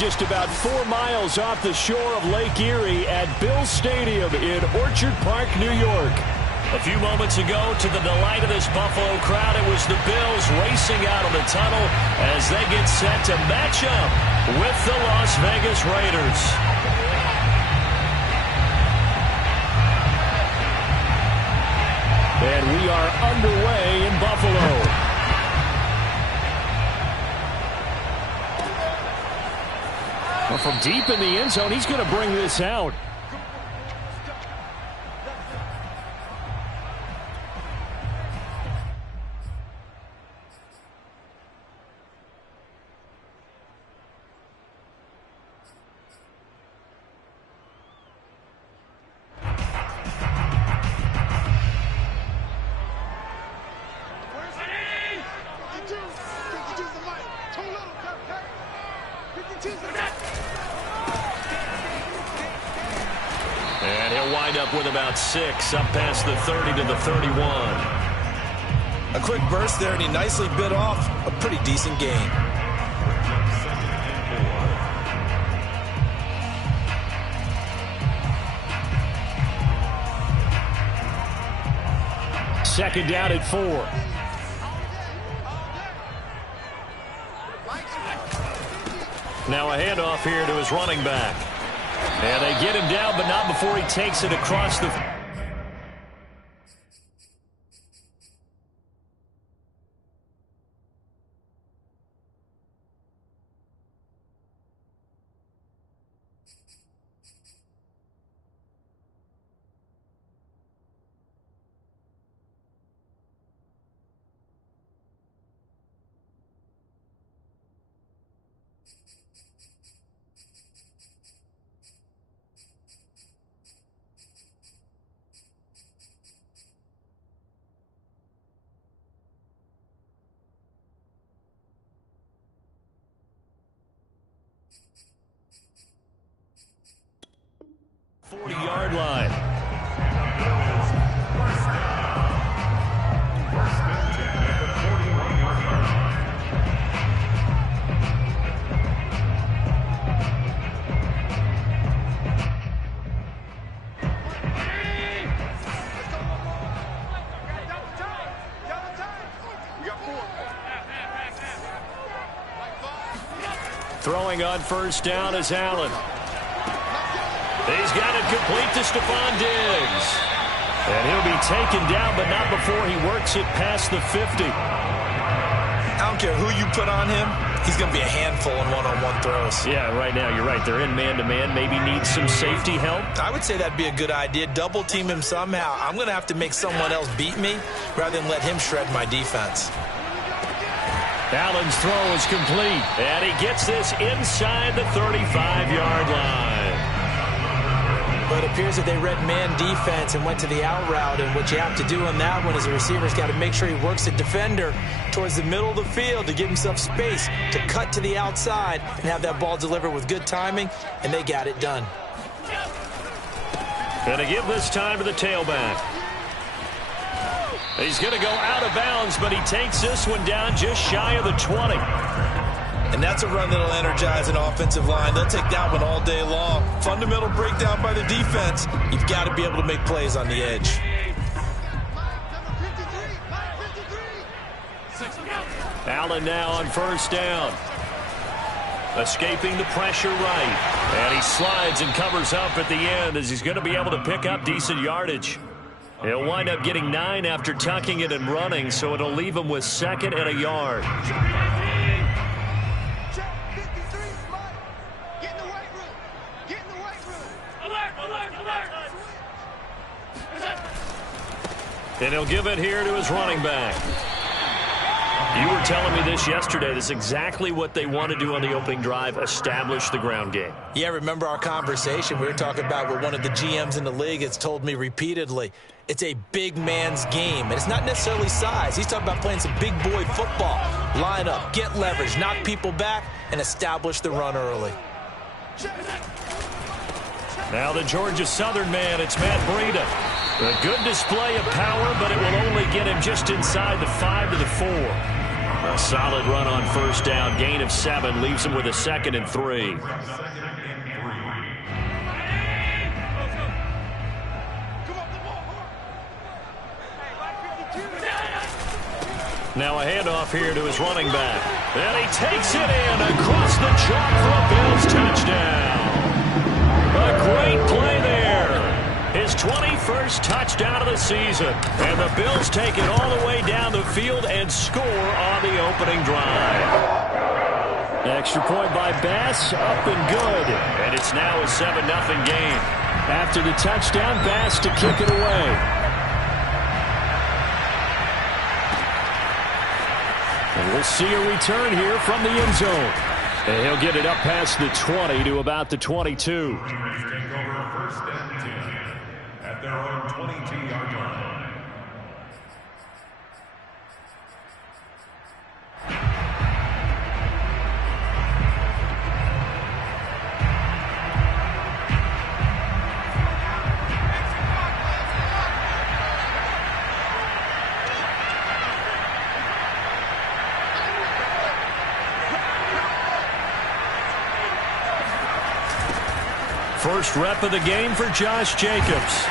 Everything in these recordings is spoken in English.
just about 4 miles off the shore of Lake Erie at Bill Stadium in Orchard Park, New York. A few moments ago, to the delight of this Buffalo crowd, it was the Bills racing out of the tunnel as they get set to match up with the Las Vegas Raiders. And we are underway in Buffalo. Well, from deep in the end zone, he's going to bring this out. And he'll wind up with about 6, up past the 30 to the 31. A quick burst there, and he nicely bit off a pretty decent gain. Second down at 4. Now a handoff here to his running back. And they get him down, but not before he takes it across the... line. Throwing on first down is Allen. He's got it complete to Stephon Diggs. And he'll be taken down, but not before he works it past the 50. I don't care who you put on him. He's going to be a handful in one-on-one throws. Yeah, right now, you're right. They're in man-to-man. Maybe need some safety help. I would say that'd be a good idea. Double team him somehow. I'm going to have to make someone else beat me rather than let him shred my defense. Allen's throw is complete. And he gets this inside the 35-yard line. But it appears that they read man defense and went to the out route. And what you have to do on that one is the receiver's got to make sure he works the defender towards the middle of the field to give himself space to cut to the outside and have that ball delivered with good timing, and they got it done. Going to give this time to the tailback. He's going to go out of bounds, but he takes this one down just shy of the 20. And that's a run that'll energize an offensive line. They'll take that one all day long. Fundamental breakdown by the defense. You've got to be able to make plays on the edge. Allen now on first down. Escaping the pressure right. And he slides and covers up at the end as he's going to be able to pick up decent yardage. He'll wind up getting 9 after tucking it and running, so it'll leave him with 2nd and a yard. And he'll give it here to his running back. You were telling me this yesterday. This is exactly what they want to do on the opening drive, establish the ground game. Yeah, remember our conversation? We were talking about what one of the GMs in the league has told me repeatedly. It's a big man's game, and it's not necessarily size. He's talking about playing some big boy football. Line up, get leverage, knock people back, and establish the run early. Now the Georgia Southern man, it's Matt Breida. A good display of power, but it will only get him just inside the 5 to the 4. A solid run on first down. Gain of 7 leaves him with a 2nd and 3. Now a handoff here to his running back. And he takes it in across the chalk for a Bills touchdown. A great play there. His 21st touchdown of the season. And the Bills take it all the way down the field and score on the opening drive. Extra point by Bass, up and good. And it's now a 7-0 game. After the touchdown, Bass to kick it away. And we'll see a return here from the end zone. And he'll get it up past the 20 to about the 22. Take over first and 10 at their own 22-yard line. First rep of the game for Josh Jacobs.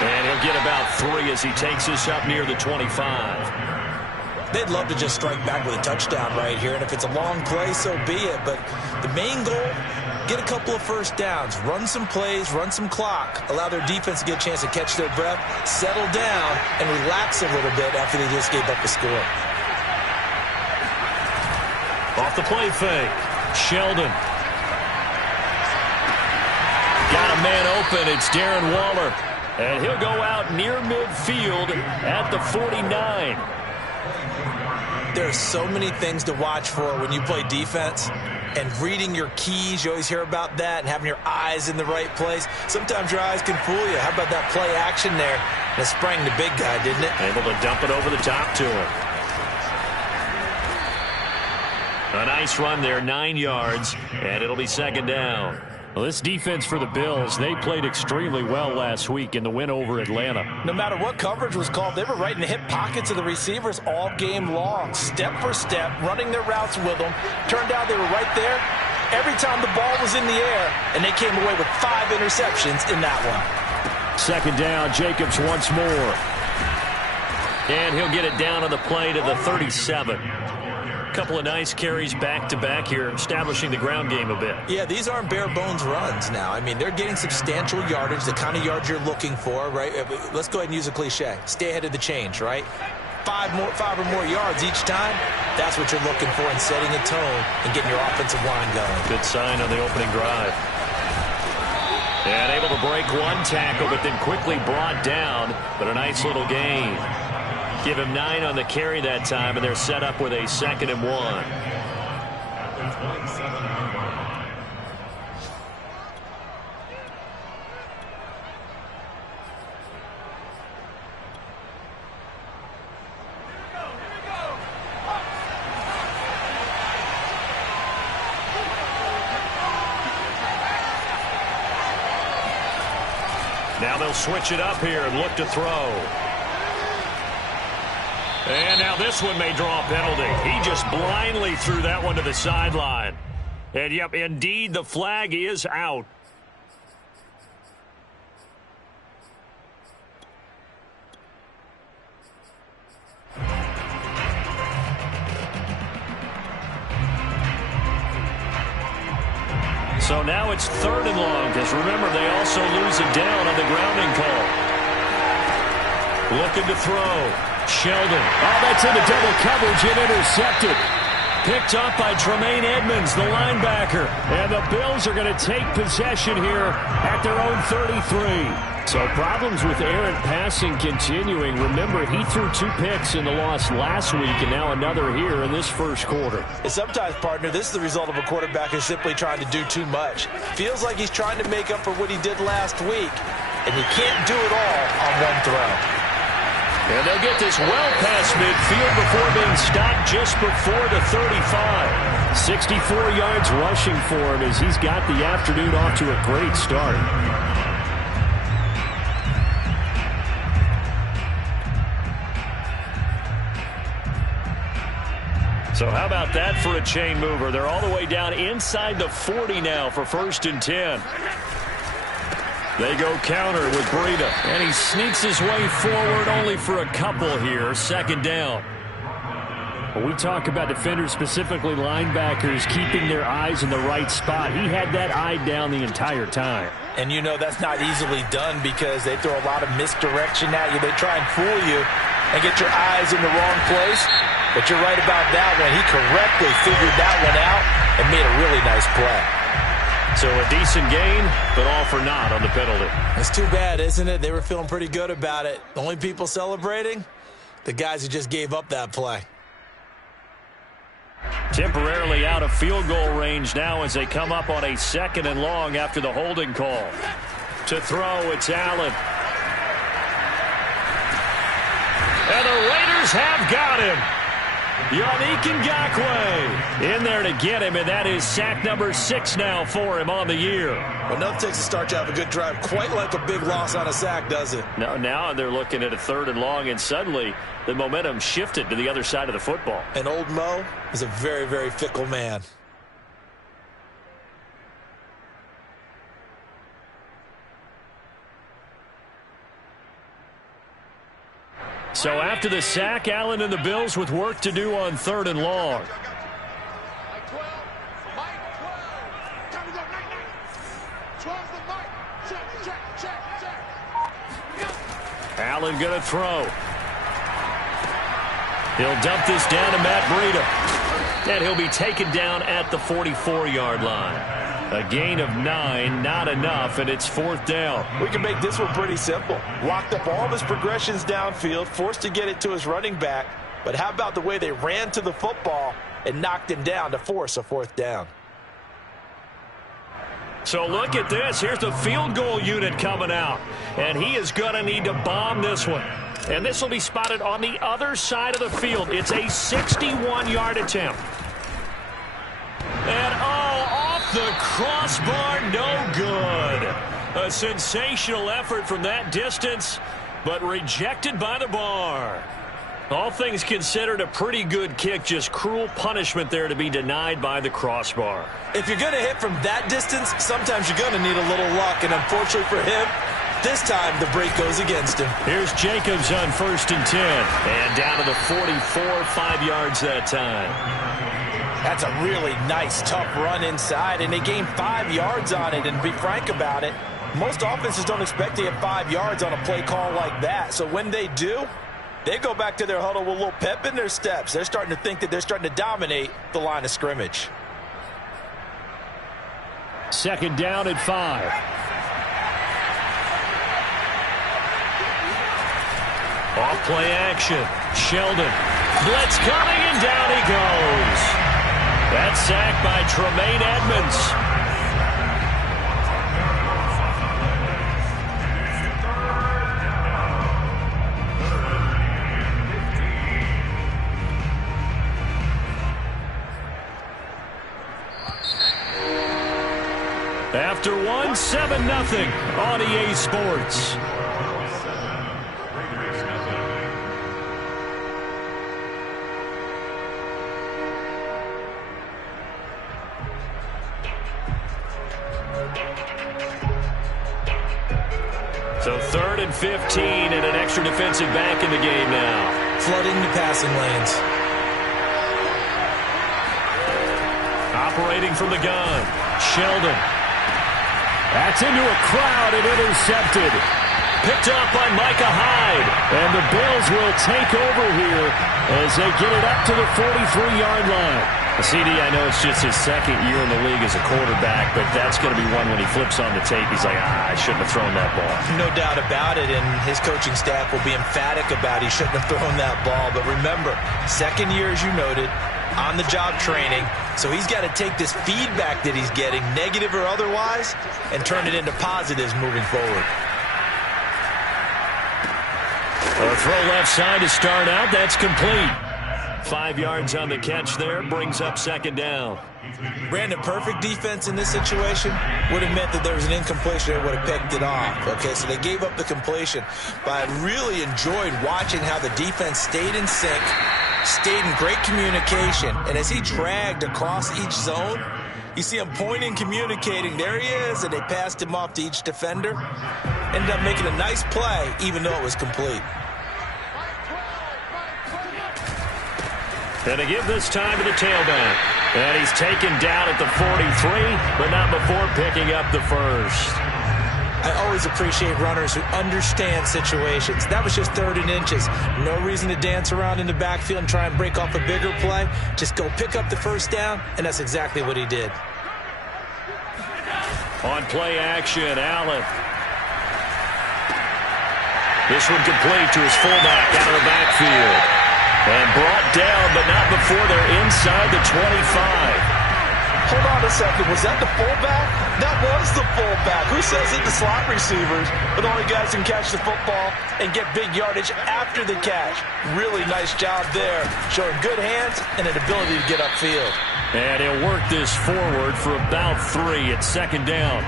And he'll get about 3 as he takes us up near the 25. They'd love to just strike back with a touchdown right here, and if it's a long play, so be it. But the main goal, get a couple of first downs, run some plays, run some clock, allow their defense to get a chance to catch their breath, settle down, and relax a little bit after they just gave up a score. Off the play fake, Sheldon. Got a man open. It's Darren Waller. And he'll go out near midfield at the 49. There are so many things to watch for when you play defense. And reading your keys, you always hear about that, and having your eyes in the right place. Sometimes your eyes can fool you. How about that play action there? And it sprang the big guy, didn't it? Able to dump it over the top to him. A nice run there, 9 yards, and it'll be 2nd down. Well, this defense for the Bills, they played extremely well last week in the win over Atlanta. No matter what coverage was called, they were right in the hip pockets of the receivers all game long, step for step, running their routes with them. Turned out they were right there every time the ball was in the air, and they came away with 5 interceptions in that one. 2nd down, Jacobs once more. And he'll get it down on the play to the 37. Couple of nice carries back-to-back here, establishing the ground game a bit. Yeah, these aren't bare-bones runs now. I mean, they're getting substantial yardage, the kind of yards you're looking for, right? Let's go ahead and use a cliche. Stay ahead of the change, right? 5 or more yards each time, that's what you're looking for in setting a tone and getting your offensive line going. Good sign on the opening drive. And able to break one tackle, but then quickly brought down, but a nice little gain. Give him 9 on the carry that time, and they're set up with a 2nd and 1. Now they'll switch it up here and look to throw. And now this one may draw a penalty. He just blindly threw that one to the sideline. And, yep, indeed, the flag is out. So now it's 3rd and long, because remember, they also lose it down on the grounding call. Looking to throw. Sheldon. Oh, that's into double coverage and intercepted. Picked up by Tremaine Edmonds, the linebacker. And the Bills are going to take possession here at their own 33. So problems with errant passing continuing. Remember, he threw 2 picks in the loss last week, and now another here in this first quarter. And sometimes, partner, this is the result of a quarterback who's simply trying to do too much. Feels like he's trying to make up for what he did last week, and you can't do it all on one throw. And they'll get this well past midfield before being stopped just before the 35. 64 yards rushing for him as he's got the afternoon off to a great start. So how about that for a chain mover? They're all the way down inside the 40 now for 1st and 10. They go counter with Breida. And he sneaks his way forward only for a couple here. 2nd down. When we talk about defenders, specifically linebackers, keeping their eyes in the right spot, he had that eye down the entire time. And you know that's not easily done because they throw a lot of misdirection at you. They try and fool you and get your eyes in the wrong place. But you're right about that one. He correctly figured that one out and made a really nice play. So a decent gain, but all for naught on the penalty. It's too bad, isn't it? They were feeling pretty good about it. The only people celebrating, the guys who just gave up that play. Temporarily out of field goal range now as they come up on a 2nd and long after the holding call. To throw, it's Allen. And the Raiders have got him. Yannick Ngakoue in there to get him, and that is sack number 6 now for him on the year. Well, enough takes a start to have a good drive. Quite like a big loss on a sack, does it? No, now they're looking at a 3rd and long, and suddenly the momentum shifted to the other side of the football. And old Mo is a very, very fickle man. So after the sack, Allen and the Bills with work to do on 3rd and long. Allen going to throw. He'll dump this down to Matt Breida. And he'll be taken down at the 44-yard line. A gain of 9, not enough, and it's 4th down. We can make this one pretty simple. Locked up all of his progressions downfield, forced to get it to his running back. But how about the way they ran to the football and knocked him down to force a 4th down? So look at this. Here's the field goal unit coming out. And he is going to need to bomb this one. And this will be spotted on the other side of the field. It's a 61-yard attempt. And off the crossbar, no good. A sensational effort from that distance, but rejected by the bar. All things considered, a pretty good kick, just cruel punishment there to be denied by the crossbar. If you're going to hit from that distance, sometimes you're going to need a little luck, and unfortunately for him, this time the break goes against him. Here's Jacobs on 1st and 10, and down to the 44, 5 yards that time. That's a really nice, tough run inside, and they gained 5 yards on it. And to be frank about it, most offenses don't expect to get 5 yards on a play call like that. So when they do, they go back to their huddle with a little pep in their steps. They're starting to think that they're starting to dominate the line of scrimmage. 2nd down at 5. Off play action. Sheldon. Blitz coming, and down he goes. That sack by Tremaine Edmonds. After 1, 7-0 on EA Sports. So 3rd and 15 and an extra defensive back in the game now. Flooding the passing lanes. Operating from the gun. Sheldon. That's into a crowd and intercepted. Picked up by Micah Hyde. And the Bills will take over here as they get it up to the 43-yard line. CD, I know it's just his 2nd year in the league as a quarterback, but that's going to be one when he flips on the tape. He's like, I shouldn't have thrown that ball. No doubt about it, and his coaching staff will be emphatic about he shouldn't have thrown that ball. But remember, 2nd year, as you noted, on-the-job training. So he's got to take this feedback that he's getting, negative or otherwise, and turn it into positives moving forward. A throw left side to start out. That's complete. 5 yards on the catch there. Brings up 2nd down. Brandon, perfect defense in this situation would have meant that there was an incompletion. They would have picked it off. Okay, so they gave up the completion. But I really enjoyed watching how the defense stayed in sync, stayed in great communication. And as he dragged across each zone, you see him pointing, communicating. There he is, and they passed him off to each defender. Ended up making a nice play, even though it was complete. And they give this time to the tailback. And he's taken down at the 43, but not before picking up the first. I always appreciate runners who understand situations. That was just 3rd and inches. No reason to dance around in the backfield and try and break off a bigger play. Just go pick up the first down, and that's exactly what he did. On play action, Allen. This one complete to his fullback out of the backfield. And brought down, but not before they're inside the 25. Hold on a second. Was that the fullback? That was the fullback. Who says it? The slot receivers. But only guys can catch the football and get big yardage after the catch. Really nice job there. Showing good hands and an ability to get upfield. And he'll work this forward for about 3 at 2nd down.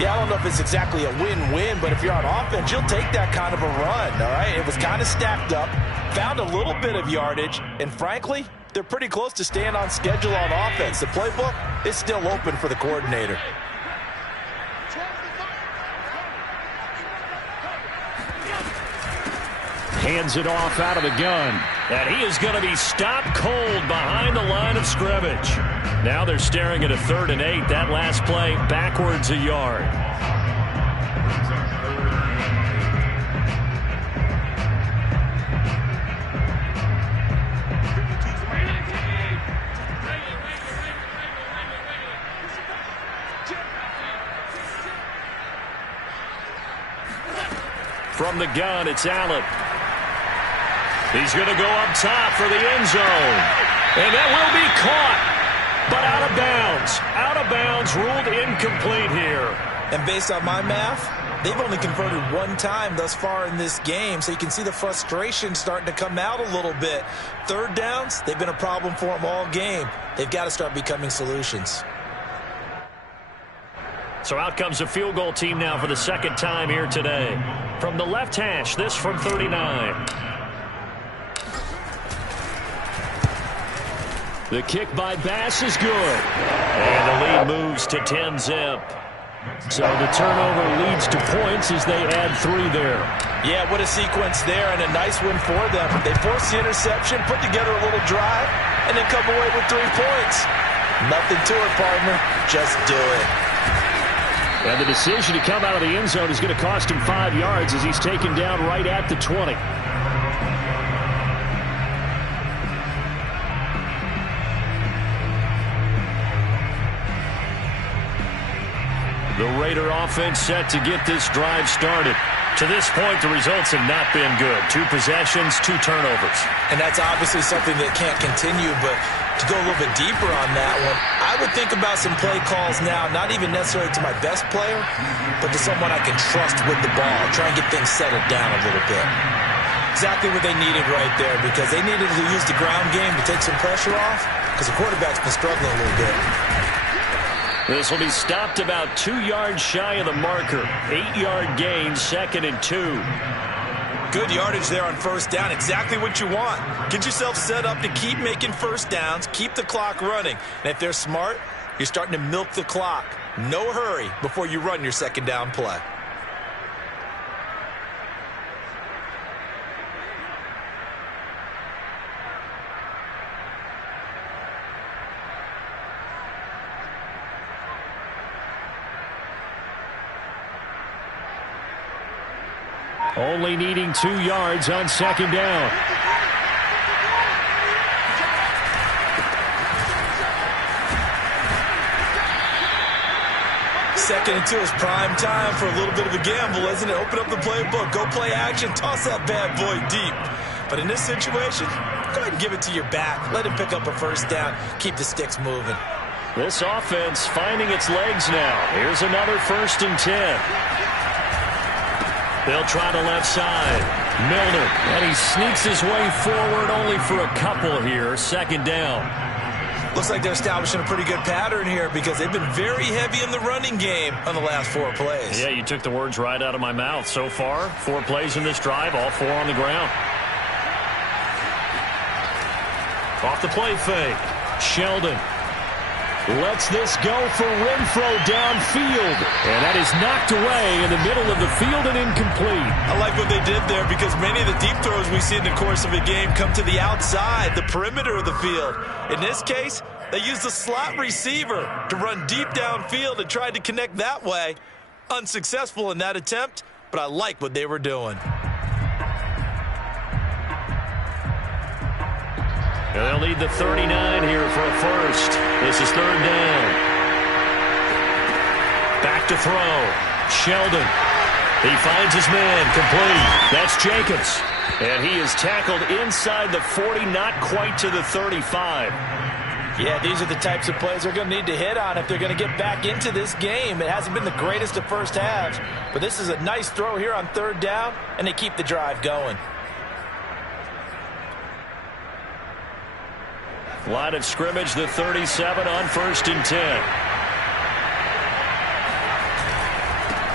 Yeah, I don't know if it's exactly a win-win, but if you're on offense, you'll take that kind of a run, all right? It was kind of stacked up, found a little bit of yardage, and frankly, they're pretty close to staying on schedule on offense. The playbook is still open for the coordinator. Hands it off out of the gun. And he is going to be stopped cold behind the line of scrimmage. Now they're staring at a 3rd and 8. That last play backwards a yard. From the gun, it's Allen. He's going to go up top for the end zone. And that will be caught. But out of bounds. Out of bounds, ruled incomplete here. And based on my math, they've only converted 1 time thus far in this game, so you can see the frustration starting to come out a little bit. 3rd downs, they've been a problem for them all game. They've got to start becoming solutions. So out comes a field goal team now for the 2nd time here today. From the left hash, this from 39. The kick by Bass is good. And the lead moves to 10-zip. So the turnover leads to points as they add 3 there. Yeah, what a sequence there, and a nice win for them. They forced the interception, put together a little drive, and then come away with 3 points. Nothing to it, partner. Just do it. And the decision to come out of the end zone is going to cost him 5 yards as he's taken down right at the 20. The Raider offense set to get this drive started. To this point, the results have not been good. 2 possessions, 2 turnovers. And that's obviously something that can't continue, but to go a little bit deeper on that one, I would think about some play calls now, not even necessarily to my best player, but to someone I can trust with the ball, try and get things settled down a little bit. Exactly what they needed right there, because they needed to use the ground game to take some pressure off, because the quarterback's been struggling a little bit. This will be stopped about 2 yards shy of the marker. 8-yard gain, 2nd and 2. Good yardage there on 1st down. Exactly what you want. Get yourself set up to keep making 1st downs, keep the clock running. And if they're smart, you're starting to milk the clock. No hurry before you run your 2nd down play. Only needing 2 yards on 2nd down. Second and 2 is prime time for a little bit of a gamble, isn't it? Open up the playbook, go play action, toss that bad boy deep. But in this situation, go ahead and give it to your back. Let him pick up a 1st down. Keep the sticks moving. This offense finding its legs now. Here's another 1st and 10. They'll try the left side. Milner, and he sneaks his way forward only for a couple here. 2nd down. Looks like they're establishing a pretty good pattern here because they've been very heavy in the running game on the last 4 plays. Yeah, you took the words right out of my mouth. So far, 4 plays in this drive, all 4 on the ground. Off the play fake. Sheldon lets this go for Renfrow downfield. And that is knocked away in the middle of the field and incomplete. I like what they did there because many of the deep throws we see in the course of a game come to the outside, the perimeter of the field. In this case, they used the slot receiver to run deep downfield and tried to connect that way. Unsuccessful in that attempt, but I like what they were doing. And they'll need the 39 here for a first. This is third down. Back to throw. Sheldon. He finds his man. Complete. That's Jacobs. And he is tackled inside the 40, not quite to the 35. Yeah, these are the types of plays they're going to need to hit on if they're going to get back into this game. It hasn't been the greatest of first halves, but this is a nice throw here on third down, and they keep the drive going. Line of scrimmage, the 37 on 1st and 10.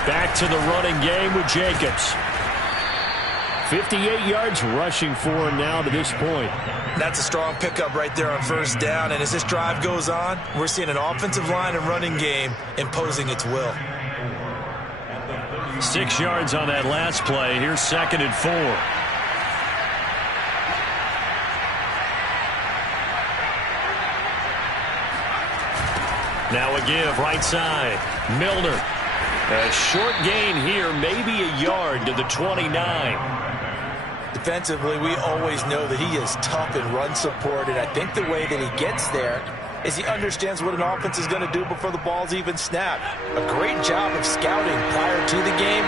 Back to the running game with Jacobs. 58 yards rushing for him now to this point. That's a strong pickup right there on first down, and as this drive goes on, we're seeing an offensive line and running game imposing its will. 6 yards on that last play. Here's 2nd and 4. Now a give, right side. Milner. A short gain here, maybe a yard to the 29. Defensively, we always know that he is tough in run support, and I think the way that he gets there is he understands what an offense is going to do before the ball's even snapped. A great job of scouting prior to the game,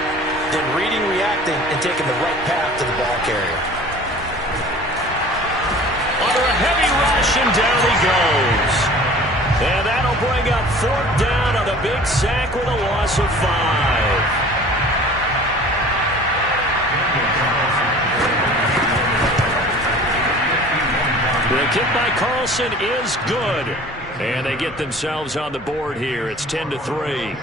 then reading, reacting, and taking the right path to the ball carrier. Under a heavy rush, and down he goes. And that'll bring up 4th down on a big sack with a loss of 5. The kick by Carlson is good. And they get themselves on the board here. It's 10-3.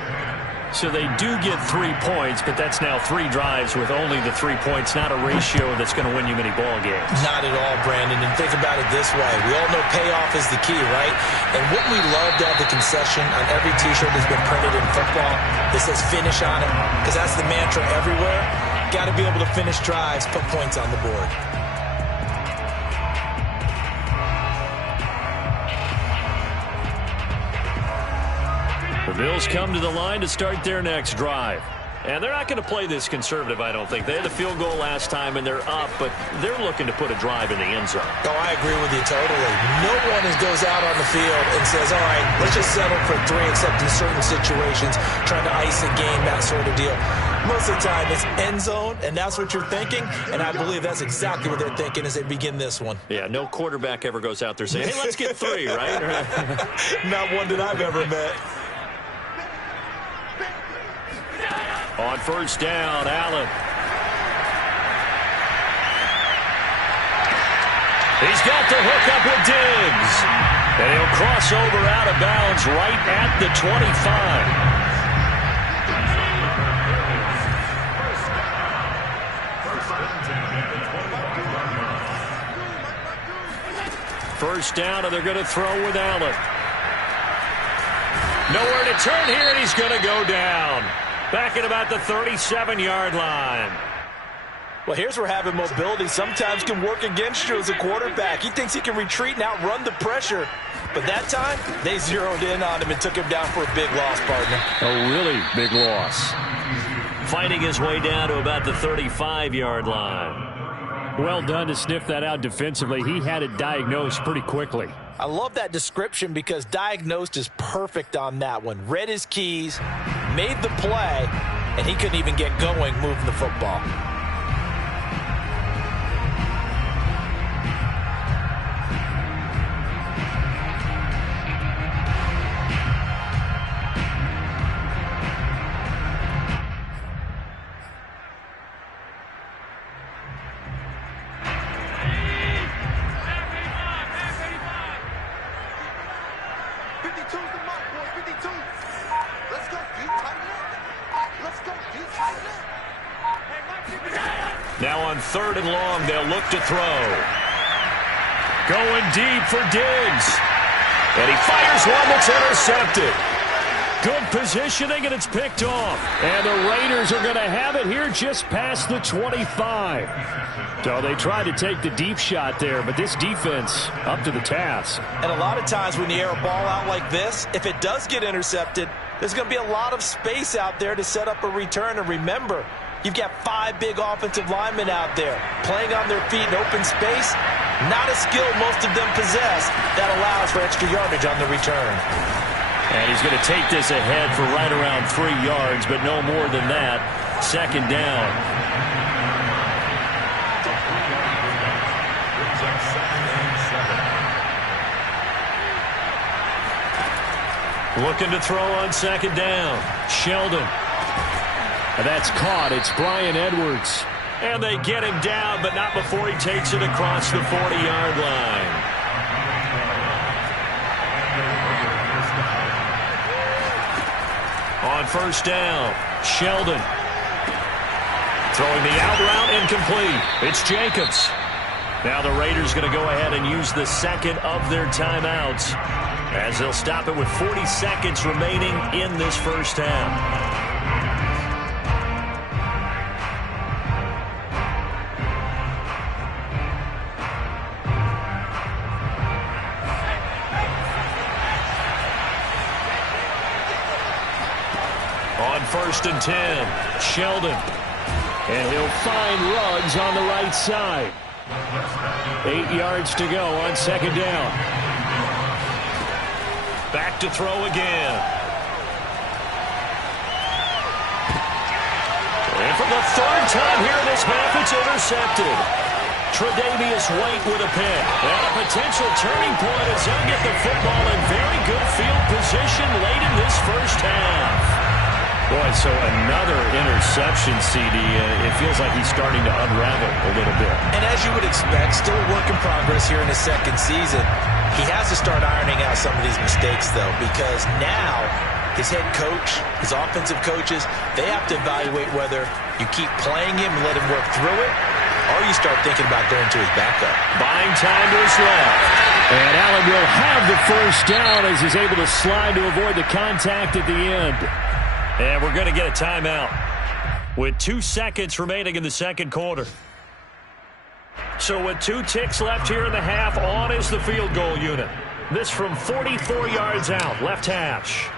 So they do get 3 points, but that's now 3 drives with only the 3 points, not a ratio that's going to win you many ball games. Not at all, Brandon. And think about it this way. We all know payoff is the key, right? And what we love to have the concession on every T-shirt that's been printed in football that says finish on it, because that's the mantra everywhere. Got to be able to finish drives, put points on the board. The Bills come to the line to start their next drive. And they're not going to play this conservative, I don't think. They had the field goal last time, and they're up, but they're looking to put a drive in the end zone. Oh, I agree with you totally. No one goes out on the field and says, all right, let's just settle for 3, except in certain situations, trying to ice a game, that sort of deal. Most of the time, it's end zone, and that's what you're thinking, and I believe that's exactly what they're thinking as they begin this one. Yeah, no quarterback ever goes out there saying, hey, let's get 3, right? Not one that I've ever met. On 1st down, Allen. He's got the hook up with Diggs. And he'll cross over out of bounds right at the 25. First down, and they're going to throw with Allen. Nowhere to turn here, and he's going to go down. Back at about the 37-yard line. Well, here's where having mobility sometimes can work against you as a quarterback. He thinks he can retreat and outrun the pressure. But that time, they zeroed in on him and took him down for a big loss, partner. A really big loss. Fighting his way down to about the 35-yard line. Well done to sniff that out defensively. He had it diagnosed pretty quickly. I love that description because diagnosed is perfect on that one. Read his keys, made the play, and he couldn't even get going moving the football. Now on 3rd and long, they'll look to throw. Going deep for Diggs. And he fires one that's intercepted. Good positioning, and it's picked off. And the Raiders are going to have it here just past the 25. So they tried to take the deep shot there, but this defense up to the task. And a lot of times when you air a ball out like this, if it does get intercepted, there's going to be a lot of space out there to set up a return. And remember, you've got 5 big offensive linemen out there playing on their feet in open space. Not a skill most of them possess that allows for extra yardage on the return. And he's going to take this ahead for right around 3 yards, but no more than that. Second down. Looking to throw on second down. Sheldon. That's caught. It's Bryan Edwards. And they get him down, but not before he takes it across the 40-yard line. On first down, Sheldon. Throwing the out route, incomplete. It's Jacobs. Now the Raiders going to go ahead and use the second of their timeouts, as they'll stop it with 40 seconds remaining in this first half. First and 10, Sheldon. And he'll find Ruggs on the right side. 8 yards to go on second down. Back to throw again. And for the third time here in this half, it's intercepted. Tre'Davious White with a pick. And a potential turning point as they'll get the football in very good field position late in this first half. Boy, so another interception, CD. It feels like he's starting to unravel a little bit. And as you would expect, still a work in progress here in his second season. He has to start ironing out some of these mistakes, though, because now his head coach, his offensive coaches, they have to evaluate whether you keep playing him and let him work through it, or you start thinking about going to his backup. Buying time to his left. And Allen will have the first down as he's able to slide to avoid the contact at the end. And we're going to get a timeout with 2 seconds remaining in the second quarter. So with 2 ticks left here in the half, on is the field goal unit. This from 44 yards out, left hash.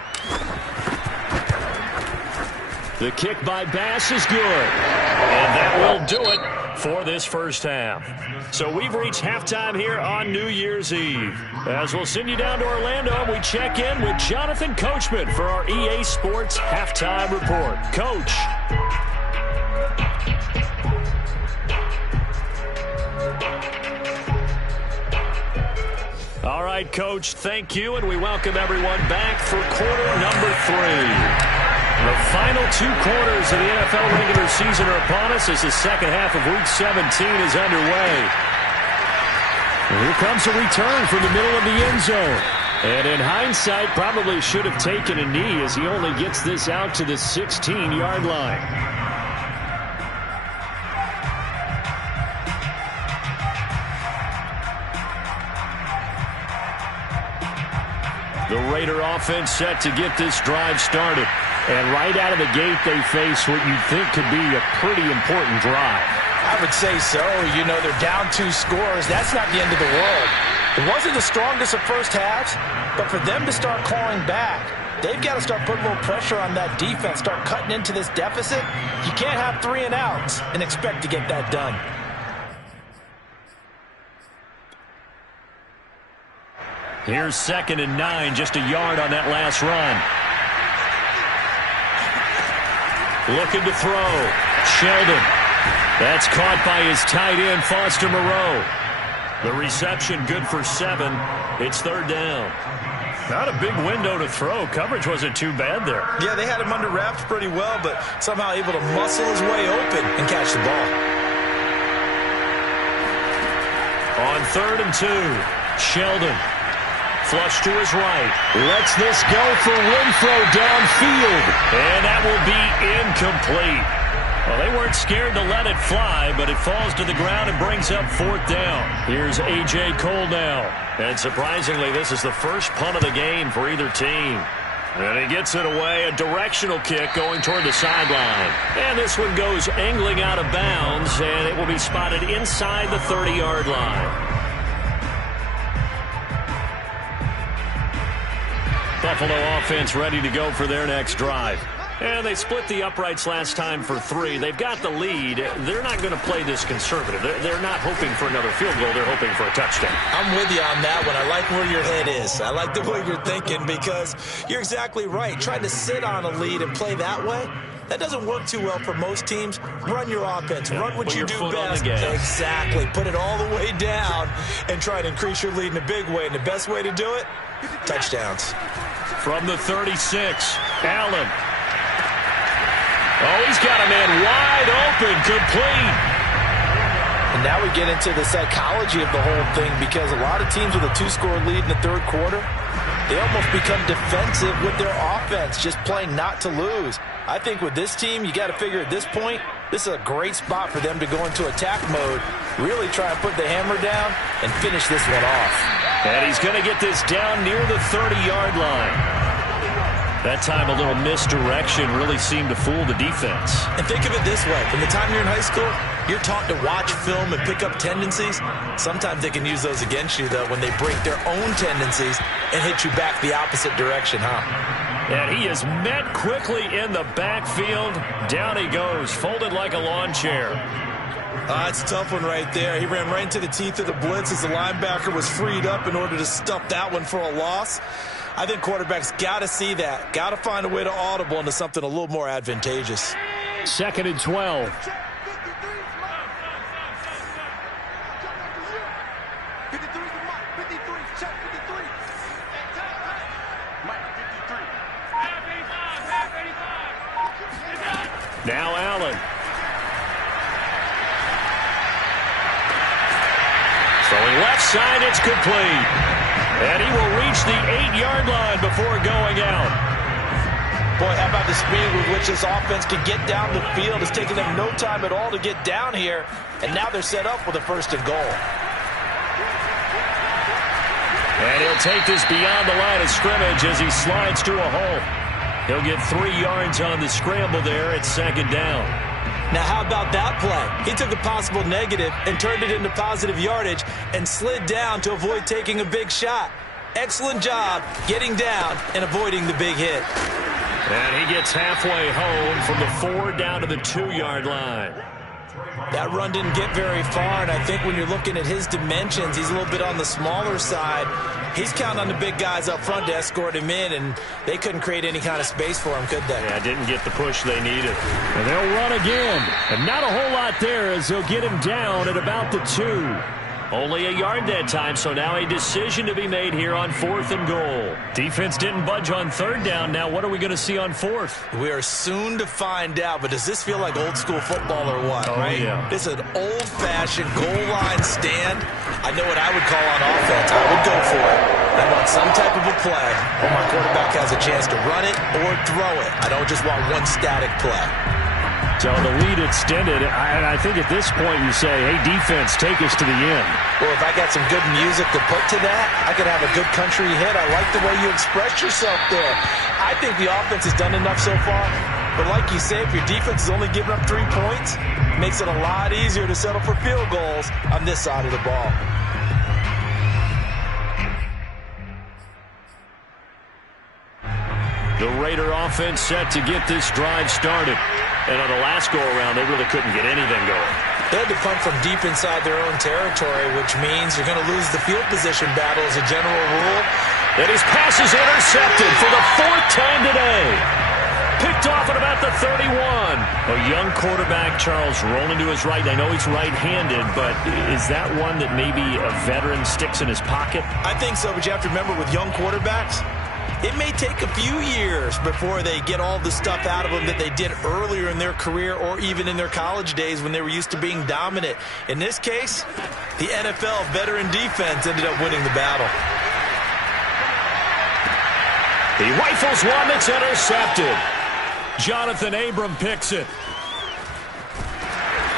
The kick by Bass is good. And that will do it for this first half. So we've reached halftime here on New Year's Eve. As we'll send you down to Orlando, we check in with Jonathan Coachman for our EA Sports Halftime Report. Coach. All right, Coach, thank you, and we welcome everyone back for quarter number 3. The final 2 quarters of the NFL regular season are upon us as the second half of Week 17 is underway. And here comes a return from the middle of the end zone. And in hindsight, probably should have taken a knee as he only gets this out to the 16-yard line. The Raider offense set to get this drive started. And right out of the gate, they face what you'd think could be a pretty important drive. I would say so. You know, they're down 2 scores. That's not the end of the world. It wasn't the strongest of first halves, but for them to start clawing back, they've got to start putting a little pressure on that defense, start cutting into this deficit. You can't have 3 and outs and expect to get that done. Here's 2nd and 9, just a yard on that last run. Looking to throw. Sheldon. That's caught by his tight end, Foster Moreau. The reception good for 7. It's 3rd down. Not a big window to throw. Coverage wasn't too bad there. Yeah, they had him under wraps pretty well, but somehow able to muscle his way open and catch the ball. On 3rd and 2, Sheldon. Flush to his right. Lets this go for Renfrow downfield. And that will be incomplete. Well, they weren't scared to let it fly, but it falls to the ground and brings up 4th down. Here's A.J. Cole now. And surprisingly, this is the first punt of the game for either team. And he gets it away, a directional kick going toward the sideline. And this one goes angling out of bounds, and it will be spotted inside the 30-yard line. Buffalo offense ready to go for their next drive. And they split the uprights last time for 3. They've got the lead. They're not going to play this conservative. They're not hoping for another field goal. They're hoping for a touchdown. I'm with you on that one. I like where your head is. I like the way you're thinking because you're exactly right. Trying to sit on a lead and play that way, that doesn't work too well for most teams. Run your offense. Run what you do best. Exactly. Put it all the way down and try to increase your lead in a big way. And the best way to do it, touchdowns. From the 36, Allen. Oh, he's got a man wide open, complete. And now we get into the psychology of the whole thing because a lot of teams with a 2-score lead in the 3rd quarter, they almost become defensive with their offense, just playing not to lose. I think with this team, you got to figure at this point, this is a great spot for them to go into attack mode, really try and put the hammer down and finish this one off. And he's going to get this down near the 30-yard line. That time, a little misdirection really seemed to fool the defense. And think of it this way. From the time you're in high school, you're taught to watch film and pick up tendencies. Sometimes they can use those against you, though, when they break their own tendencies and hit you back the opposite direction, huh? And he is met quickly in the backfield. Down he goes, folded like a lawn chair. It's a tough one right there. He ran right into the teeth of the blitz as the linebacker was freed up in order to stuff that one for a loss. I think quarterbacks got to see that. Got to find a way to audible into something a little more advantageous. 2nd and 12. Now Allen. Throwing left side, it's complete. And he will reach the 8-yard line before going out. Boy, how about the speed with which this offense can get down the field? It's taken them no time at all to get down here. And now they're set up with a 1st and goal. And he'll take this beyond the line of scrimmage as he slides to a hole. He'll get 3 yards on the scramble there at 2nd down. Now, how about that play? He took a possible negative and turned it into positive yardage and slid down to avoid taking a big shot. Excellent job getting down and avoiding the big hit. And he gets halfway home from the 4 down to the 2-yard line. That run didn't get very far, and I think when you're looking at his dimensions, he's a little bit on the smaller side. He's counting on the big guys up front to escort him in, and they couldn't create any kind of space for him, could they? Yeah, didn't get the push they needed. And they'll run again. And not a whole lot there as they'll get him down at about the 2. Only a yard that time, so now a decision to be made here on 4th and goal. Defense didn't budge on 3rd down. Now what are we going to see on 4th? We are soon to find out, but does this feel like old school football or what, right? Yeah. This is an old-fashioned goal line stand. I know what I would call on offense. I would go for it. I want some type of a play where my quarterback has a chance to run it or throw it. I don't just want one static play. So the lead extended, and I think at this point you say, hey, defense, take us to the end. Well, if I got some good music to put to that, I could have a good country hit. I like the way you express yourself there. I think the offense has done enough so far. But like you say, if your defense is only giving up 3 points, it makes it a lot easier to settle for field goals on this side of the ball. The Raider offense set to get this drive started. And on the last go-around, they really couldn't get anything going. They had to punt from deep inside their own territory, which means you're going to lose the field position battle as a general rule. And his pass is intercepted for the 4th time today. Picked off at about the 31. A young quarterback, Charles, rolling to his right. I know he's right-handed, but is that one that maybe a veteran sticks in his pocket? I think so, but you have to remember with young quarterbacks, it may take a few years before they get all the stuff out of them that they did earlier in their career or even in their college days when they were used to being dominant. In this case, the NFL veteran defense ended up winning the battle. He rifles one that's intercepted. Jonathan Abram picks it.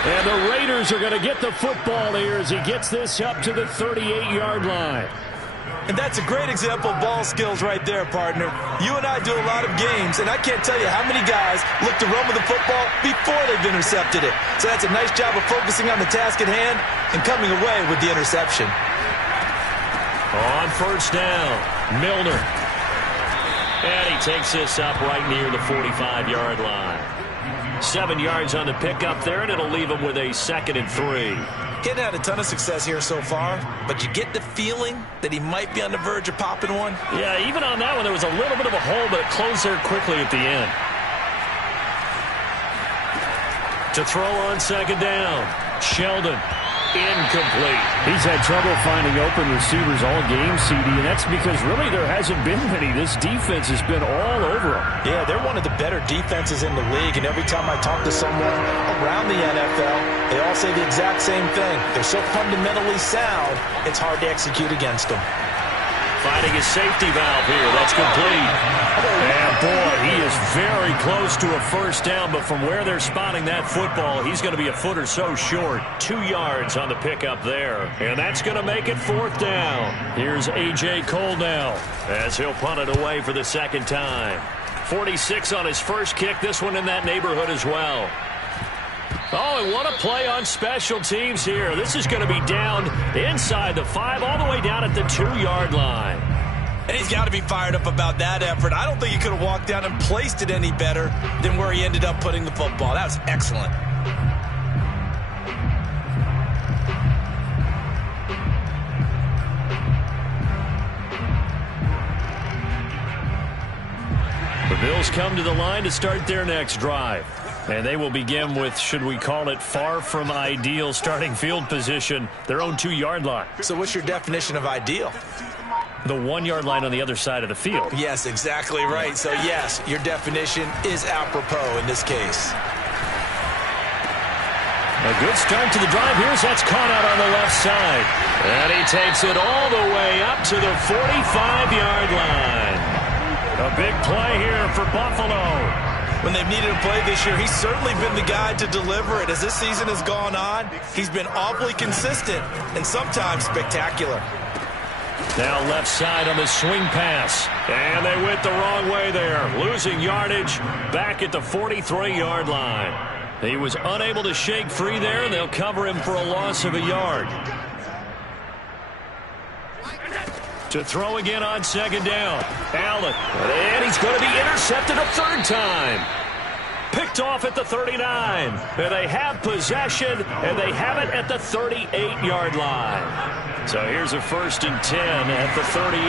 And the Raiders are going to get the football here as he gets this up to the 38-yard line. And that's a great example of ball skills right there, partner. You and I do a lot of games, and I can't tell you how many guys look to run with the football before they've intercepted it. So that's a nice job of focusing on the task at hand and coming away with the interception. On first down, Milner. And he takes this up right near the 45-yard line. 7 yards on the pickup there, and it'll leave him with a 2nd and 3. Hadn't had a ton of success here so far, but you get the feeling that he might be on the verge of popping one. Yeah, even on that one, there was a little bit of a hole, but it closed there quickly at the end. To throw on 2nd down, Sheldon. Incomplete. He's had trouble finding open receivers all game, CD, and that's because really there hasn't been many. This defense has been all over them. Yeah, they're one of the better defenses in the league, and every time I talk to someone around the NFL, they all say the exact same thing. They're so fundamentally sound, it's hard to execute against them. Finding his safety valve here. That's complete. And boy, He is very close to a first down, but from where they're spotting that football, he's going to be a foot or so short. 2 yards on the pickup there. And that's going to make it 4th down. Here's A.J. Cole now as he'll punt it away for the 2nd time. 46 on his first kick. This one in that neighborhood as well. Oh, and what a play on special teams here. This is going to be down inside the 5, all the way down at the 2-yard line. And he's got to be fired up about that effort. I don't think he could have walked down and placed it any better than where he ended up putting the football. That was excellent. The Bills come to the line to start their next drive. And they will begin with, should we call it, far from ideal starting field position, their own 2-yard line. So what's your definition of ideal? The 1-yard line on the other side of the field. Yes, exactly right. So, yes, your definition is apropos in this case. A good start to the drive. Here's that's caught out on the left side. And he takes it all the way up to the 45-yard line. A big play here for Buffalo. When they've needed a play this year, he's certainly been the guy to deliver it. As this season has gone on, he's been awfully consistent and sometimes spectacular. Now left side on the swing pass. And they went the wrong way there. Losing yardage back at the 43-yard line. He was unable to shake free there, and they'll cover him for a loss of a yard. To throw again on 2nd down. Allen. And he's going to be intercepted a 3rd time. Picked off at the 39. And they have possession, and they have it at the 38-yard line. So here's a 1st and 10 at the 38.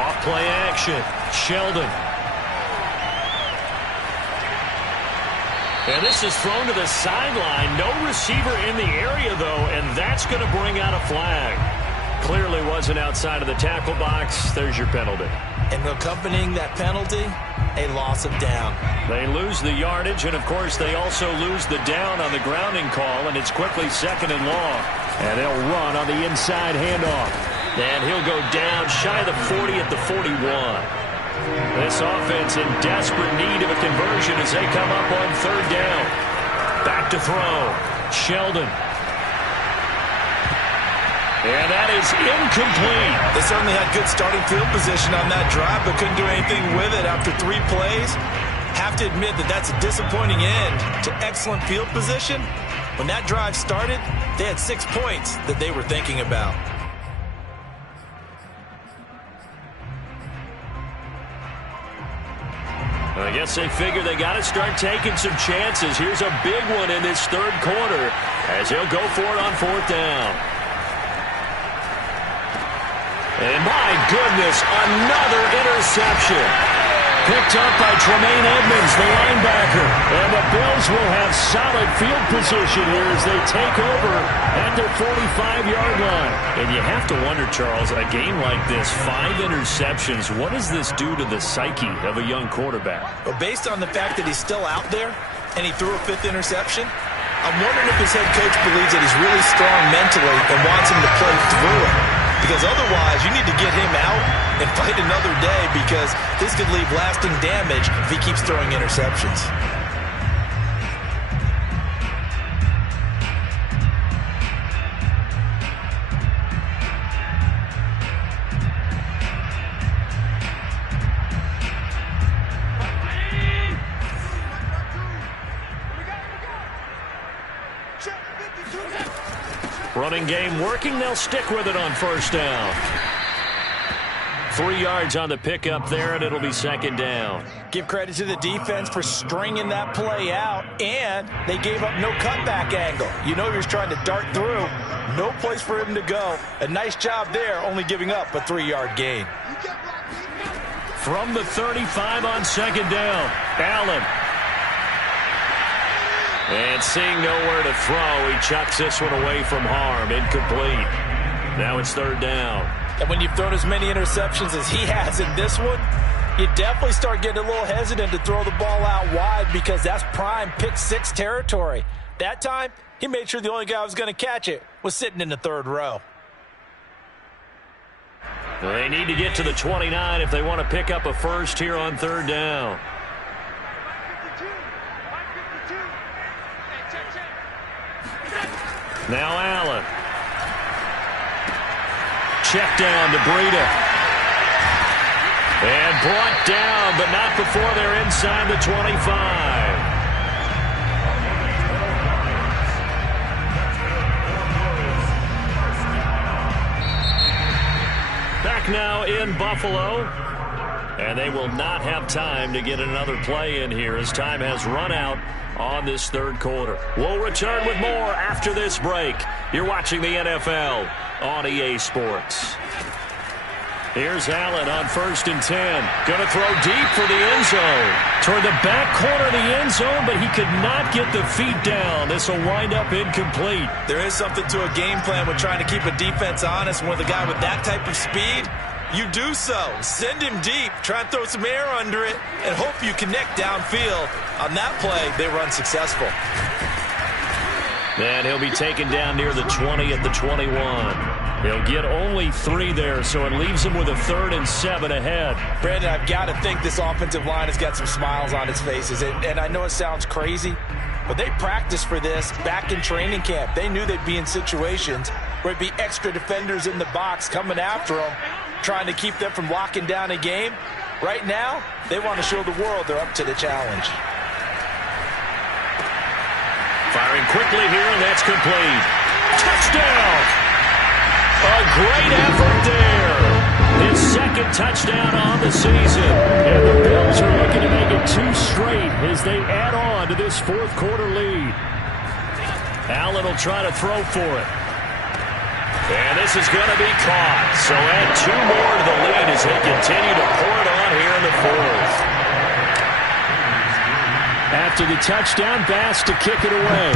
Off play action. Sheldon. And this is thrown to the sideline. No receiver in the area, though, and that's going to bring out a flag. Clearly wasn't outside of the tackle box. There's your penalty. And accompanying that penalty, a loss of down. They lose the yardage, and, of course, they also lose the down on the grounding call, and it's quickly 2nd and long. And they'll run on the inside handoff. And he'll go down shy of the 40 at the 41. This offense in desperate need of a conversion as they come up on 3rd down. Back to throw. Sheldon. And that is incomplete. They certainly had good starting field position on that drive, but couldn't do anything with it after 3 plays. Have to admit that that's a disappointing end to excellent field position. When that drive started, they had 6 points that they were thinking about. I guess they figure they got to start taking some chances. Here's a big one in this 3rd quarter as he'll go for it on 4th down. And my goodness, another interception. Picked up by Tremaine Edmonds, the linebacker. And the Bills will have solid field position here as they take over at their 45-yard line. And you have to wonder, Charles, a game like this, 5 interceptions, what does this do to the psyche of a young quarterback? Well, based on the fact that he's still out there and he threw a 5th interception, I'm wondering if his head coach believes that he's really strong mentally and wants him to play through it. Because otherwise, you need to get him out and fight another day, because this could leave lasting damage if he keeps throwing interceptions. Running game working. They'll stick with it on first down. 3 yards on the pickup there, and it'll be second down. Give credit to the defense for stringing that play out, and they gave up no cutback angle. You know he was trying to dart through. No place for him to go. A nice job there, only giving up a 3-yard gain. From the 35 on second down, Allen. And seeing nowhere to throw, he chucks this one away from harm. Incomplete. Now it's third down. And when you've thrown as many interceptions as he has in this one, you definitely start getting a little hesitant to throw the ball out wide because that's prime pick six territory. That time, he made sure the only guy who was going to catch it was sitting in the third row. They need to get to the 29 if they want to pick up a first here on third down. Now Allen. Check down to Breida. And brought down, but not before they're inside the 25. Back now in Buffalo. And they will not have time to get another play in here as time has run out on this third quarter. We'll return with more after this break. You're watching the NFL on EA Sports. Here's Allen on 1st and 10. Going to throw deep for the end zone. Toward the back corner of the end zone, but he could not get the feet down. This will wind up incomplete. There is something to a game plan with trying to keep a defense honest. When with a guy with that type of speed, you do so. Send him deep. Try and throw some air under it and hope you connect downfield. On that play, they run successful. And he'll be taken down near the 20 at the 21. He'll get only 3 there, so it leaves him with a 3rd and 7 ahead. Brandon, I've got to think this offensive line has got some smiles on its faces. And I know it sounds crazy, but they practiced for this back in training camp. They knew they'd be in situations where it'd be extra defenders in the box coming after them, trying to keep them from locking down a game. Right now, they want to show the world they're up to the challenge. Firing quickly here, and that's complete. Touchdown! A great effort there. His 2nd touchdown on the season. And the Bills are looking to make it 2 straight as they add on to this 4th quarter lead. Allen will try to throw for it. And this is going to be caught. So add 2 more to the lead as they continue to pour it on here in the 4th. After the touchdown, Bass to kick it away.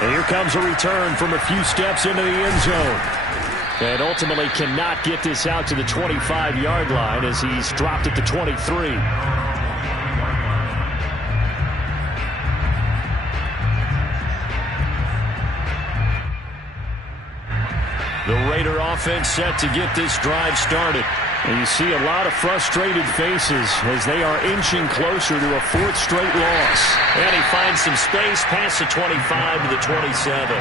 And here comes a return from a few steps into the end zone. And ultimately cannot get this out to the 25-yard line as he's dropped at the 23. The Raider offense set to get this drive started. And you see a lot of frustrated faces as they are inching closer to a 4th straight loss. And he finds some space past the 25 to the 27.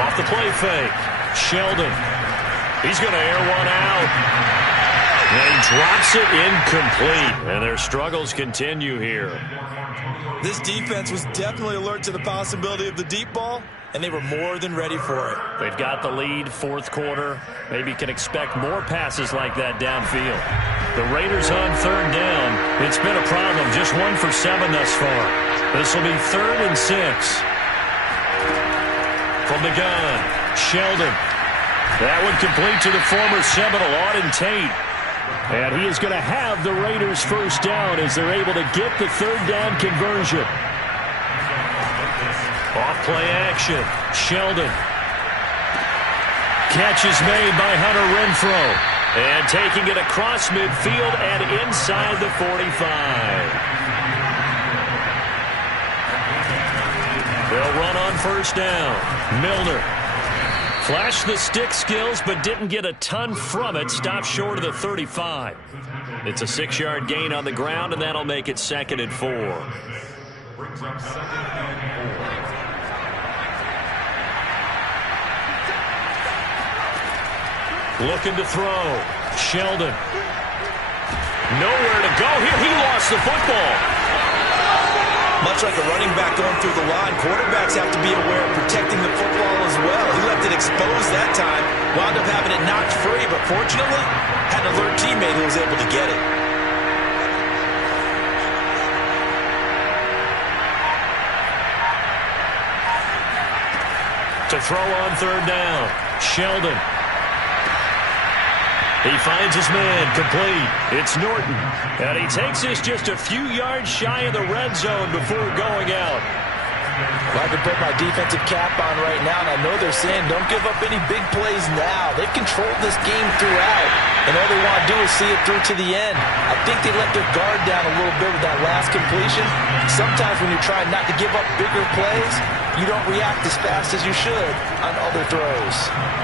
Off the play fake. Sheldon. He's going to air one out. And he drops it incomplete. And their struggles continue here. This defense was definitely alert to the possibility of the deep ball, and they were more than ready for it. They've got the lead, 4th quarter. Maybe can expect more passes like that downfield. The Raiders on 3rd down. It's been a problem. Just 1 for 7 thus far. This will be 3rd and 6. From the gun, Sheldon. That one complete to the former Seminole, Auden Tate. And he is going to have the Raiders first down as they're able to get the 3rd down conversion. Off play action. Sheldon. Catch is made by Hunter Renfrow. And taking it across midfield and inside the 45. They'll run on first down. Milner. Flashed the stick skills, but didn't get a ton from it. Stopped short of the 35. It's a 6-yard gain on the ground, and that'll make it 2nd and 4. Looking to throw. Sheldon. Nowhere to go here. He lost the football. Much like a running back going through the line, quarterbacks have to be aware of protecting the football as well. He left it exposed that time, wound up having it knocked free, but fortunately, had an alert teammate who was able to get it. To throw on third down, Sheldon. He finds his man, complete. It's Norton. And he takes this just a few yards shy of the red zone before going out. Well, I can put my defensive cap on right now, and I know they're saying don't give up any big plays now. They've controlled this game throughout, and all they want to do is see it through to the end. I think they let their guard down a little bit with that last completion. Sometimes when you're trying not to give up bigger plays, you don't react as fast as you should on other throws.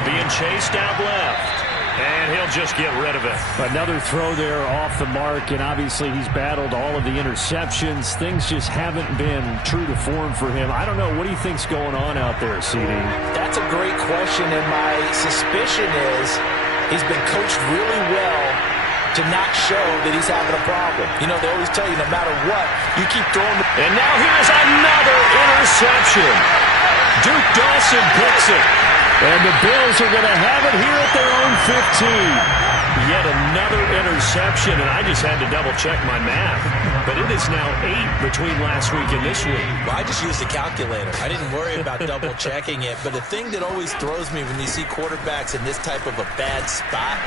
Being chased out left. And he'll just get rid of it. Another throw there off the mark, and obviously he's battled all of the interceptions. Things just haven't been true to form for him. I don't know. What do you think's going on out there, CD? That's a great question, and my suspicion is he's been coached really well to not show that he's having a problem. You know, they always tell you no matter what, you keep throwing. And now here's another interception. Duke Dawson picks it. And the Bills are going to have it here at their own 15. Yet another interception, and I just had to double-check my math. But it is now 8 between last week and this week. Well, I just used a calculator. I didn't worry about double-checking it. But the thing that always throws me when you see quarterbacks in this type of a bad spot,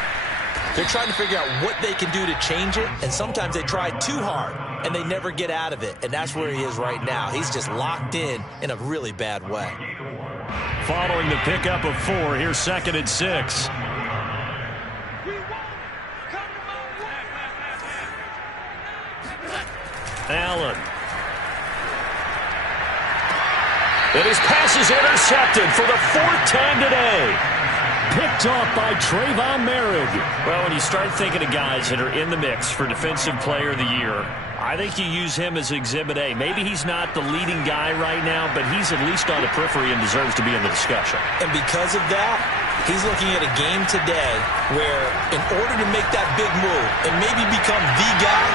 they're trying to figure out what they can do to change it, and sometimes they try too hard, and they never get out of it. And that's where he is right now. He's just locked in a really bad way. Following the pickup of 4, here's 2nd and 6. Allen. And his pass is intercepted for the 4th time today. Picked off by Trayvon Merrick. Well, when you start thinking of guys that are in the mix for Defensive Player of the Year, I think you use him as Exhibit A. Maybe he's not the leading guy right now, but he's at least on the periphery and deserves to be in the discussion. And because of that, he's looking at a game today where in order to make that big move and maybe become the guy,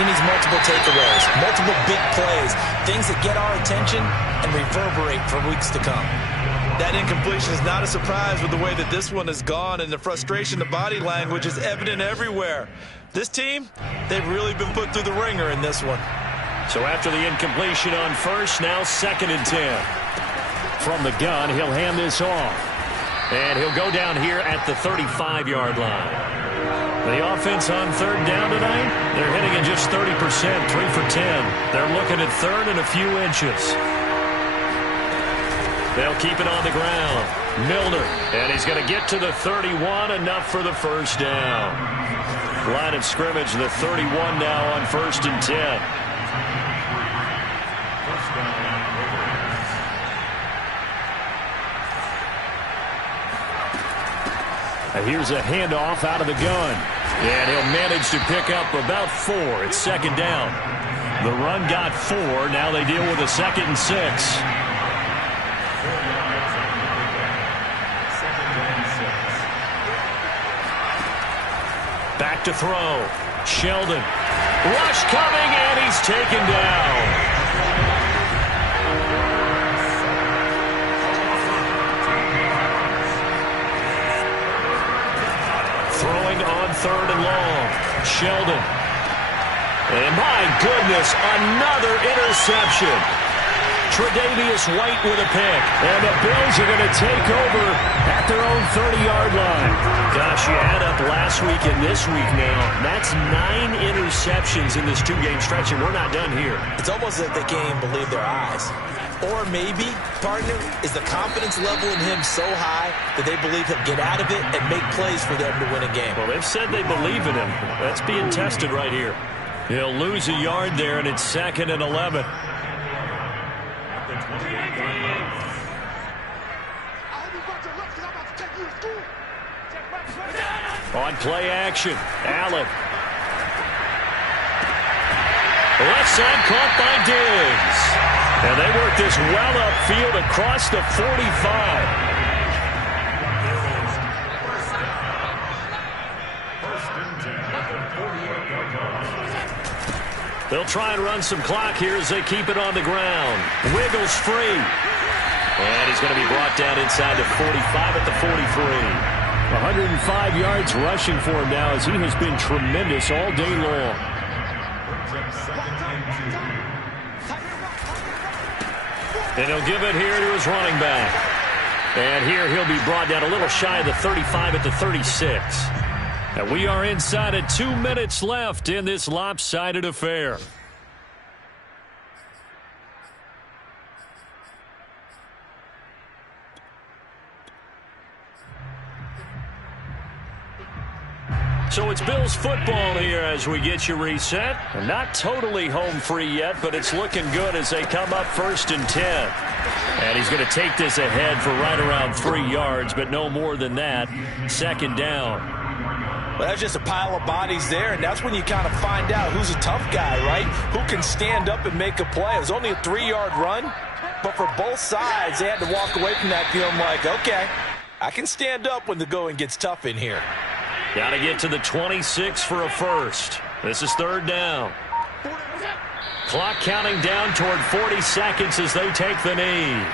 he needs multiple takeaways, multiple big plays, things that get our attention and reverberate for weeks to come. That incompletion is not a surprise with the way that this one has gone, and the frustration, the body language is evident everywhere. This team, they've really been put through the ringer in this one. So after the incompletion on first, now 2nd and 10. From the gun, he'll hand this off. And he'll go down here at the 35-yard line. The offense on 3rd down tonight, they're hitting at just 30%, 3 for 10. They're looking at 3rd and a few inches. They'll keep it on the ground. Milner, and he's going to get to the 31, enough for the first down. Line of scrimmage, the 31 now on 1st and 10. And here's a handoff out of the gun. And he'll manage to pick up about 4. It's 2nd down. The run got 4. Now they deal with a 2nd and 6. Back to throw. Sheldon. Rush coming, and he's taken down. Throwing on 3rd and long. Sheldon. And my goodness, another interception. Tre'Davious White with a pick. And the Bills are going to take over at their own 30-yard line. Gosh, you add up last week and this week now. That's 9 interceptions in this 2-game stretch, and we're not done here. It's almost like they can't even believe their eyes. Or maybe, partner, is the confidence level in him so high that they believe he'll get out of it and make plays for them to win a game. Well, they've said they believe in him. That's being tested right here. He'll lose a yard there, and it's 2nd and 11. On play action, Allen. Left side caught by Diggs. And they work this well upfield across the 45. They'll try and run some clock here as they keep it on the ground. Wiggles free. And he's going to be brought down inside the 45 at the 43. 105 yards rushing for him now as he has been tremendous all day long. And he'll give it here to his running back. And here he'll be brought down a little shy of the 35 at the 36. And we are inside of 2 minutes left in this lopsided affair. So it's Bills football here as we get you reset. And not totally home free yet, but it's looking good as they come up 1st and 10. And he's going to take this ahead for right around 3 yards, but no more than that. 2nd down. Well, that's just a pile of bodies there, and that's when you kind of find out who's a tough guy, right? Who can stand up and make a play. It was only a 3-yard run, but for both sides, they had to walk away from that feeling like, okay, I can stand up when the going gets tough in here. Got to get to the 26 for a first. This is 3rd down. Clock counting down toward 40 seconds as they take the knee.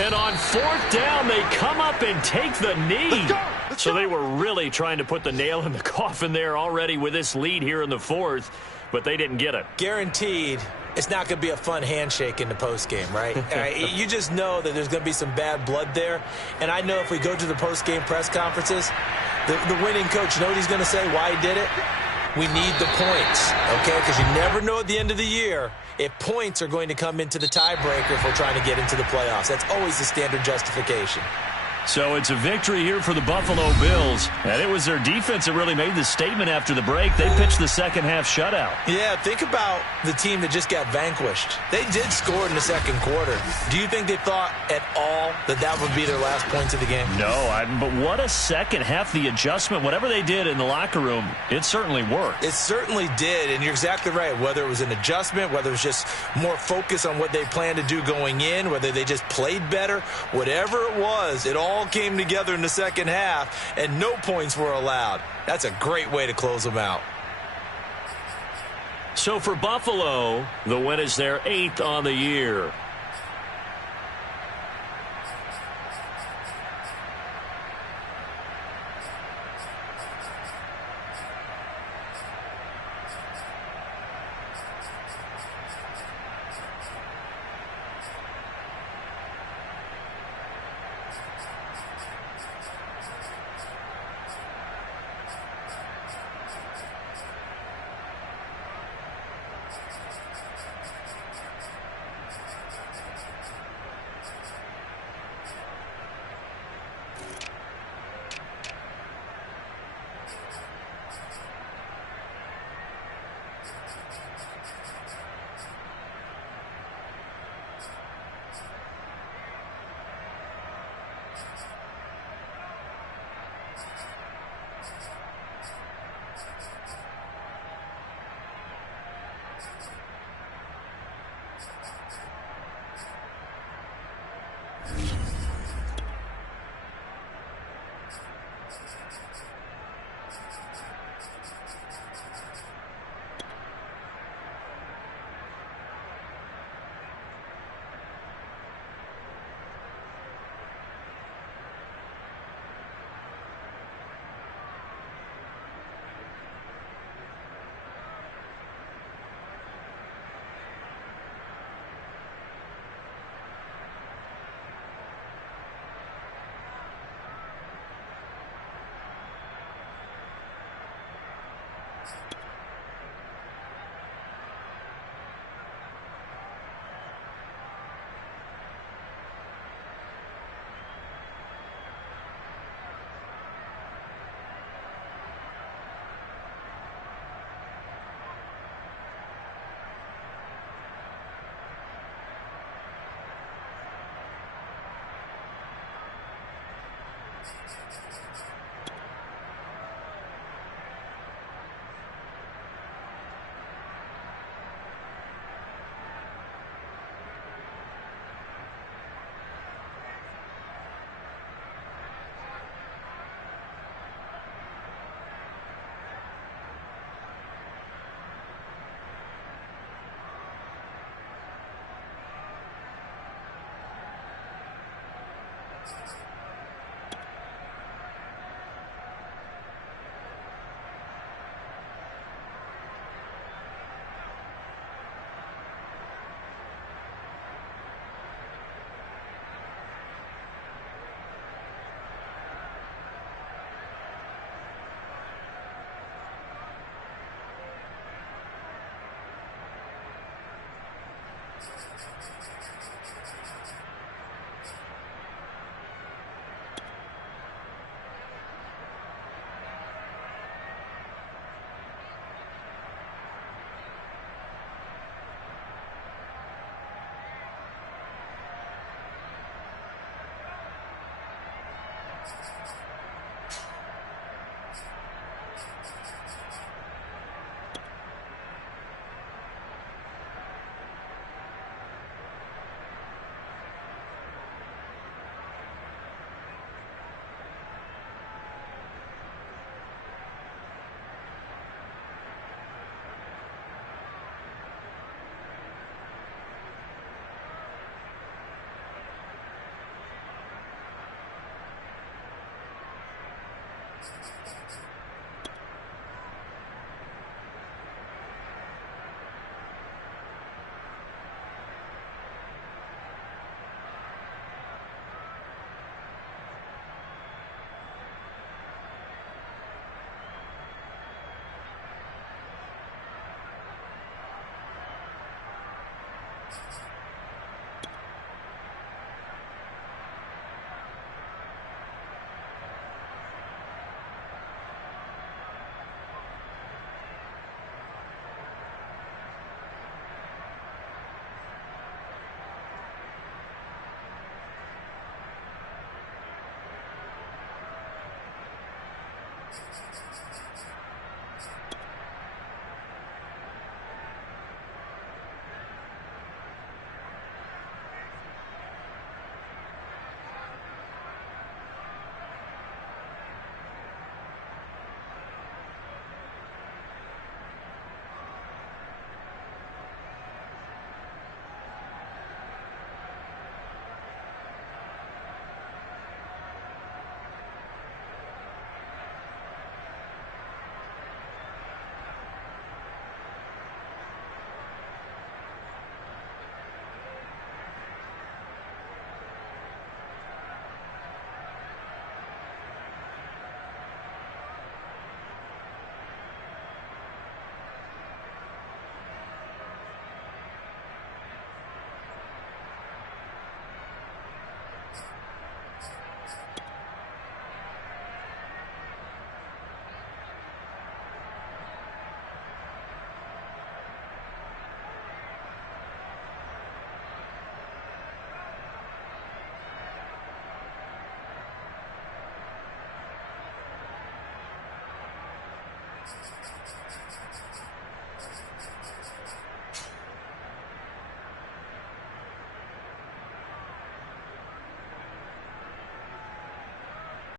And on 4th down, they come up and take the knee. So they were really trying to put the nail in the coffin there already with this lead here in the 4th, but they didn't get it. Guaranteed it's not going to be a fun handshake in the postgame, right? You just know that there's going to be some bad blood there. And I know if we go to the postgame press conferences, the winning coach, you know what he's going to say, why he did it? We need the points, okay? Because you never know at the end of the year if points are going to come into the tiebreaker if we're trying to get into the playoffs. That's always the standard justification. So it's a victory here for the Buffalo Bills. And it was their defense that really made the statement after the break. They pitched the second-half shutout. Yeah, think about the team that just got vanquished. They did score in the 2nd quarter. Do you think they thought at all that that would be their last points of the game? No, but what a second half. The adjustment, whatever they did in the locker room, it certainly worked. It certainly did, and you're exactly right. Whether it was an adjustment, whether it was just more focus on what they planned to do going in, whether they just played better, whatever it was, it all came together in the second half, and no points were allowed. That's a great way to close them out. So for Buffalo, the win is their 8th on the year.